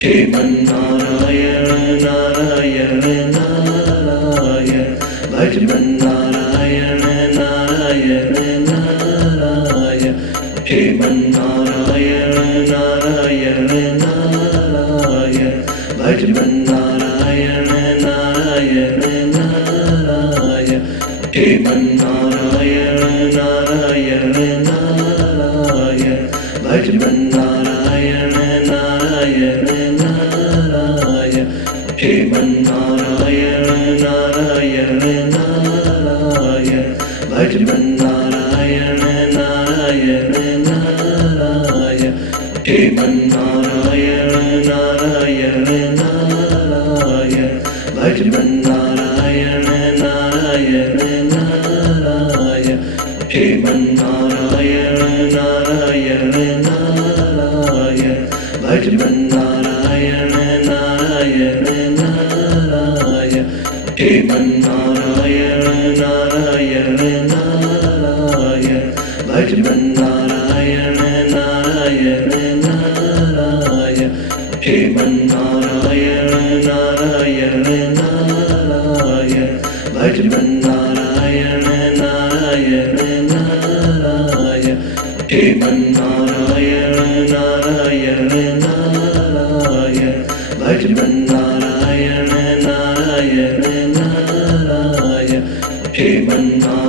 Sriman Narayana Narayana Narayana भजमन्नारायण Narayana Narayana Sriman Narayana Narayana Narayana भजमन्नारायण Narayana Narayana Sriman Narayana Narayana Narayana भजमन्नारायण Narayana Narayana Sriman Narayana Narayana Narayana भजमन्नारायण Narayana Narayana Sriman Narayana Narayana Narayana भजमन्नारायण Narayana Narayana Sriman Narayana Narayana Narayana भजमन्नारायण Narayana Narayana Sriman Narayana Narayana Narayana भजमन्नारायण Narayana Narayana Sriman Narayana Narayana Narayana भजमन्नारायण Narayana Narayana Sriman Narayana Narayana Narayana भजमन्नारायण Narayana Narayana Sriman Narayana